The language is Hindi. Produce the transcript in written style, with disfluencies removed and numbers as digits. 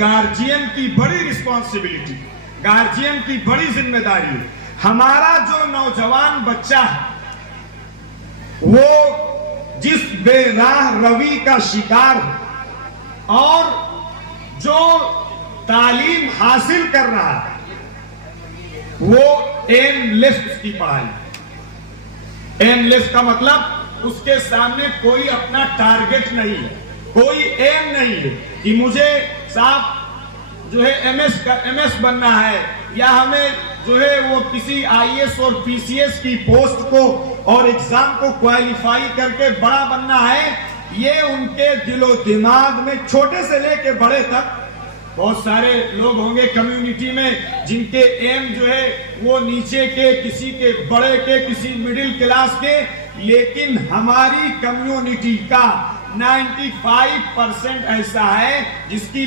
गार्जियन की बड़ी रिस्पॉन्सिबिलिटी, गार्जियन की बड़ी जिम्मेदारी है। हमारा जो नौजवान बच्चा है वो जिस बेराह रवि का शिकार है और जो तालीम हासिल कर रहा है वो एमलेस की पढ़ाई। एमलेस का मतलब उसके सामने कोई अपना टारगेट नहीं है, कोई एम नहीं है कि मुझे साहब जो है एमएस बनना है या हमें जो है वो किसी आईएएस और पीसीएस की पोस्ट को और एग्जाम को क्वालिफाई करके बड़ा बनना है। ये उनके दिलो दिमाग में छोटे से लेके बड़े तक बहुत सारे लोग होंगे कम्युनिटी में जिनके एम जो है वो नीचे के, किसी के बड़े के, किसी मिडिल क्लास के, लेकिन हमारी कम्युनिटी का 95% ऐसा है जिसकी